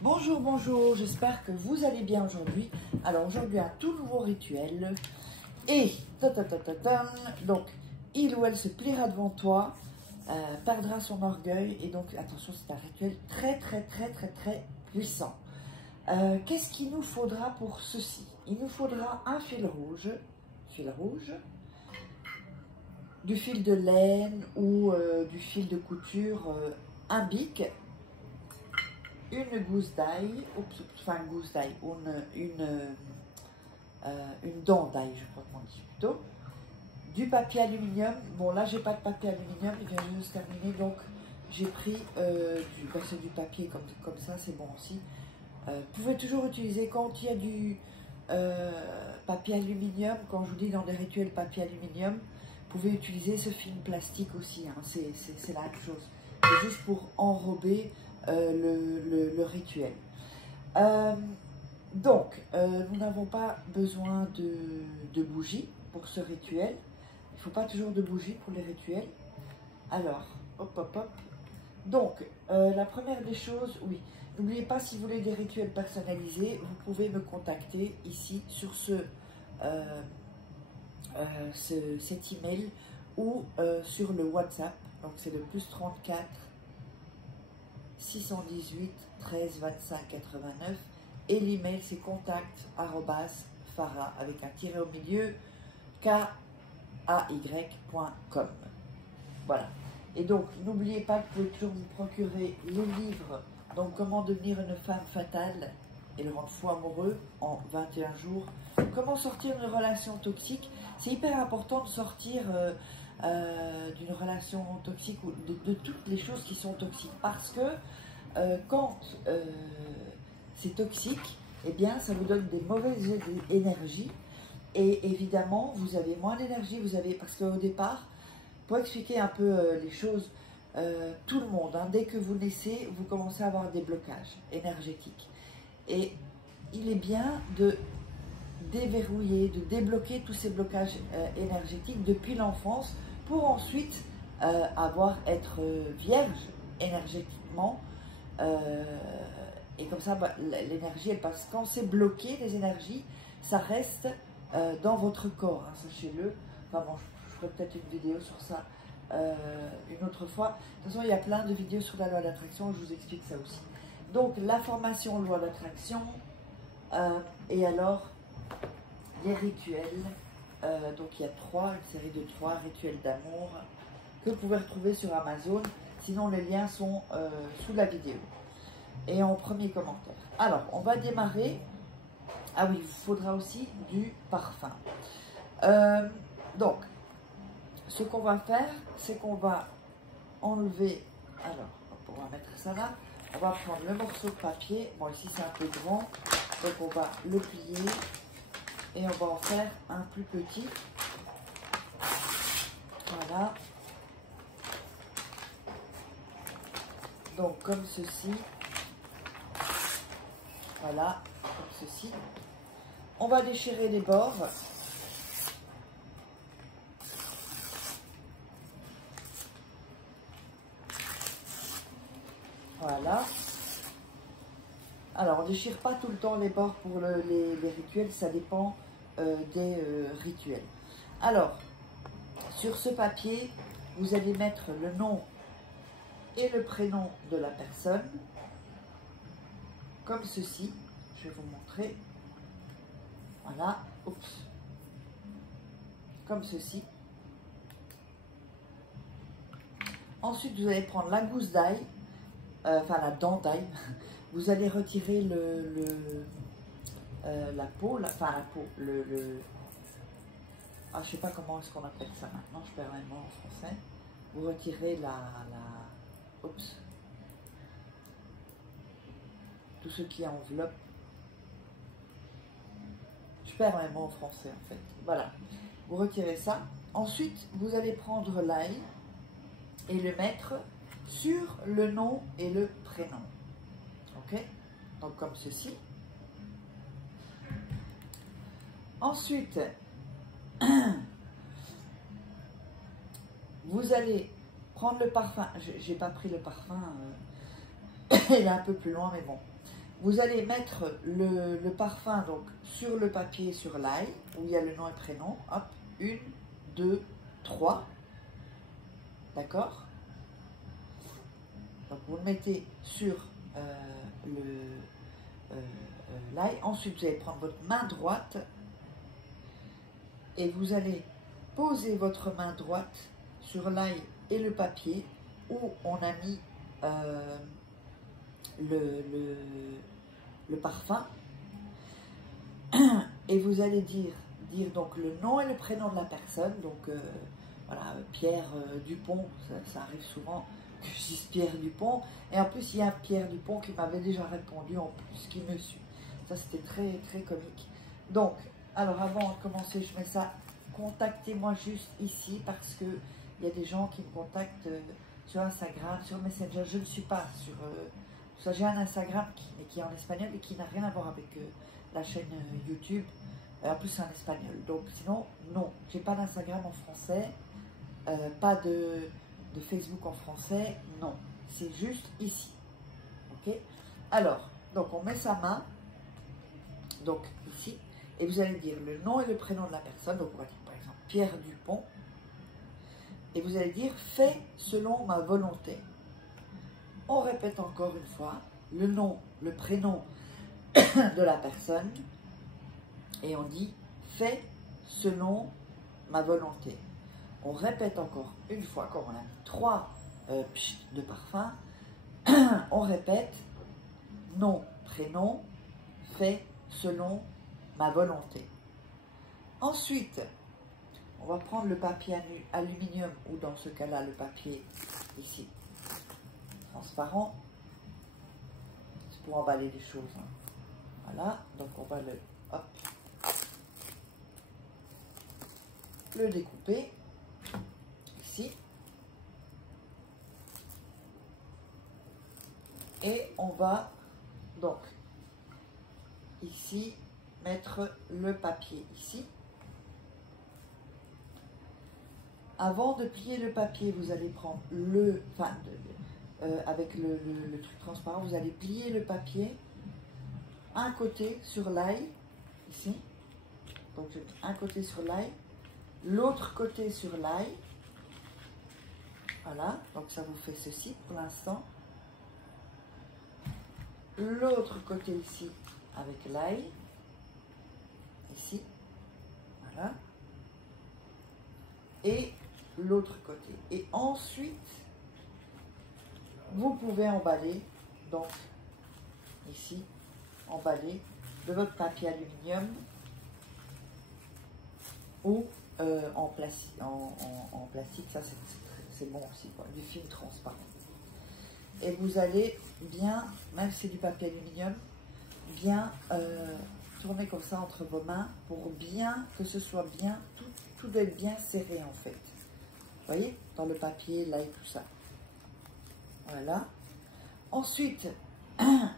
Bonjour, bonjour, j'espère que vous allez bien aujourd'hui. Alors aujourd'hui, un tout nouveau rituel. Et, donc, il ou elle se pliera devant toi, perdra son orgueil. Et donc, attention, c'est un rituel très puissant. Qu'est-ce qu'il nous faudra pour ceci? Il nous faudra un fil rouge, du fil de laine ou du fil de couture, un bic, une gousse d'ail, enfin une gousse d'ail, une dent d'ail, je crois qu'on dit plutôt, du papier aluminium. Bon, là, j'ai pas de papier aluminium, il vient juste de se terminer, donc j'ai pris c'est du papier comme ça, c'est bon aussi. Vous pouvez toujours utiliser quand il y a du papier aluminium, quand je vous dis dans des rituels papier aluminium, vous pouvez utiliser ce film plastique aussi, hein, c'est la même chose. C'est juste pour enrober le rituel. Donc, nous n'avons pas besoin de bougies pour ce rituel. Il ne faut pas toujours de bougies pour les rituels. Alors, hop. Donc, la première des choses, oui. N'oubliez pas, si vous voulez des rituels personnalisés, vous pouvez me contacter ici sur cet email ou sur le WhatsApp. Donc, c'est le +34 618 13 25 89 et l'email c'est contact@farah avec un tiret au milieu KAY.com. Voilà. Et donc n'oubliez pas que vous pouvez toujours vous procurer le livre, donc comment devenir une femme fatale et le rendre fou amoureux en 21 jours, comment sortir d'une relation toxique. C'est hyper important de sortir d'une relation toxique ou de toutes les choses qui sont toxiques, parce que quand c'est toxique, eh bien ça vous donne des mauvaises énergies et évidemment vous avez moins d'énergie, parce qu'au départ, pour expliquer un peu les choses, tout le monde, hein, dès que vous naissez, vous commencez à avoir des blocages énergétiques et il est bien de déverrouiller, de débloquer tous ces blocages énergétiques depuis l'enfance pour ensuite être vierge énergétiquement, et comme ça l'énergie elle passe. Quand c'est bloqué, les énergies, ça reste dans votre corps, hein, sachez-le. Enfin bon, je ferai peut-être une vidéo sur ça une autre fois. De toute façon, il y a plein de vidéos sur la loi d'attraction, je vous explique ça aussi. Donc la formation loi d'attraction, et alors les rituels, donc il y a une série de 3 rituels d'amour que vous pouvez retrouver sur Amazon, sinon les liens sont sous la vidéo et en premier commentaire. Alors on va démarrer. Ah oui, il vous faudra aussi du parfum. Donc ce qu'on va faire, c'est qu'on va enlever, alors on va mettre ça là, on va prendre le morceau de papier, bon ici c'est un peu grand, donc on va le plier et on va en faire un plus petit. Voilà. Donc comme ceci. Voilà, comme ceci. On va déchirer les bords. Voilà. Alors, on ne déchire pas tout le temps les bords pour les rituels, ça dépend des rituels. Alors, sur ce papier, vous allez mettre le nom et le prénom de la personne, comme ceci. Je vais vous montrer. Voilà, oups, comme ceci. Ensuite, vous allez prendre la gousse d'ail, enfin la dent d'ail. Vous allez retirer la peau, je sais pas comment est-ce qu'on appelle ça maintenant, je perds même en français. Vous retirez oups, tout ce qui enveloppe. Je perds mes mots en français en fait. Voilà, vous retirez ça. Ensuite, vous allez prendre l'ail et le mettre sur le nom et le prénom. Ok? Donc comme ceci. Ensuite, vous allez prendre le parfum. J'ai pas pris le parfum. Il est un peu plus loin, mais bon. Vous allez mettre le parfum donc sur le papier, sur l'ail, où il y a le nom et prénom. Hop, 1, 2, 3. D'accord? Donc vous le mettez sur l'ail. Ensuite, vous allez prendre votre main droite et vous allez poser votre main droite sur l'ail et le papier où on a mis le parfum. Et vous allez dire donc le nom et le prénom de la personne. Donc voilà, Pierre Dupont, ça arrive souvent que je dise Pierre Dupont. Et en plus, il y a Pierre Dupont qui m'avait déjà répondu en plus, qui me suit. Ça, c'était très, très comique. Donc, alors avant de commencer, je mets ça. Contactez-moi juste ici parce que il y a des gens qui me contactent sur Instagram, sur Messenger. Je ne suis pas sur... ça, j'ai un Instagram qui est en espagnol et qui n'a rien à voir avec la chaîne YouTube. En plus, c'est en espagnol. Donc, sinon, non. J'ai pas d'Instagram en français. Pas de Facebook en français. Non. C'est juste ici. Ok? Alors, donc, on met sa main. Donc, ici. Et vous allez dire le nom et le prénom de la personne. Donc, on va dire, par exemple, Pierre Dupont. Et vous allez dire, fais selon ma volonté. On répète encore une fois le nom, le prénom de la personne. Et on dit, fais selon ma volonté. On répète encore une fois, comme on a mis 3 de parfum. On répète, nom, prénom, fais selon ma volonté. Ensuite, on va prendre le papier aluminium, ou dans ce cas-là, le papier ici, transparent. C'est pour emballer les choses. Hein. Voilà, donc on va le découper ici. Et on va donc ici mettre le papier ici. Avant de plier le papier, vous allez prendre avec le truc transparent, vous allez plier le papier un côté sur l'ail, ici. Donc un côté sur l'ail, l'autre côté sur l'ail. Voilà, donc ça vous fait ceci pour l'instant. L'autre côté ici avec l'ail, ici. Voilà. Et l'autre côté. Et ensuite, vous pouvez emballer, donc ici, emballer de votre papier aluminium ou en plastique, ça c'est bon aussi, quoi, du film transparent. Et vous allez bien, même si c'est du papier aluminium, bien tourner comme ça entre vos mains pour bien que ce soit bien, tout doit être bien serré en fait. Vous voyez, dans le papier, là et tout ça. Voilà. Ensuite,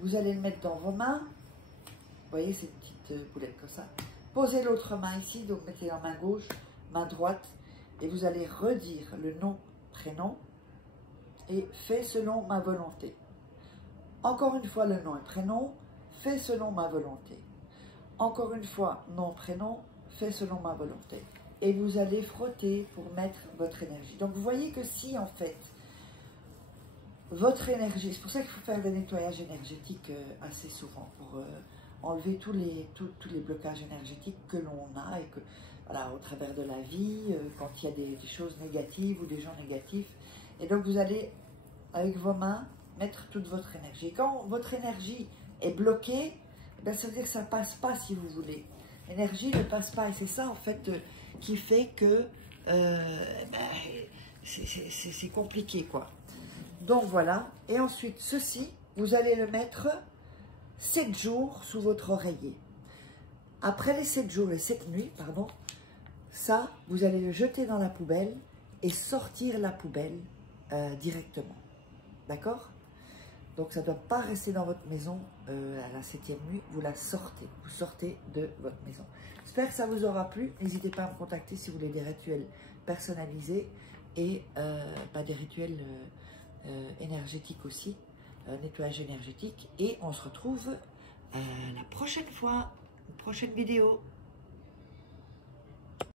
vous allez le mettre dans vos mains. Vous voyez, ces petites boulettes comme ça. Posez l'autre main ici, donc mettez la main gauche, main droite, et vous allez redire le nom, prénom, et fait selon ma volonté. Encore une fois, le nom et prénom, fait selon ma volonté. Encore une fois, nom, prénom, fait selon ma volonté. Et vous allez frotter pour mettre votre énergie. Donc, vous voyez que si, en fait, votre énergie, c'est pour ça qu'il faut faire des nettoyages énergétiques assez souvent, pour enlever tous les blocages énergétiques que l'on a, et que, voilà, au travers de la vie, quand il y a des choses négatives ou des gens négatifs. Et donc, vous allez, avec vos mains, mettre toute votre énergie. Quand votre énergie est bloquée, ben, ça veut dire que ça ne passe pas, si vous voulez. L'énergie ne passe pas, et c'est ça, en fait, qui fait que c'est compliqué, quoi. Donc, voilà. Et ensuite, ceci, vous allez le mettre 7 jours sous votre oreiller. Après les 7 jours, les 7 nuits, pardon, ça, vous allez le jeter dans la poubelle et sortir la poubelle directement. D'accord? Donc, ça ne doit pas rester dans votre maison à la 7e nuit. Vous la sortez. Vous sortez de votre maison. J'espère que ça vous aura plu. N'hésitez pas à me contacter si vous voulez des rituels personnalisés et des rituels énergétiques aussi. nettoyage énergétique. Et on se retrouve la prochaine fois, une prochaine vidéo.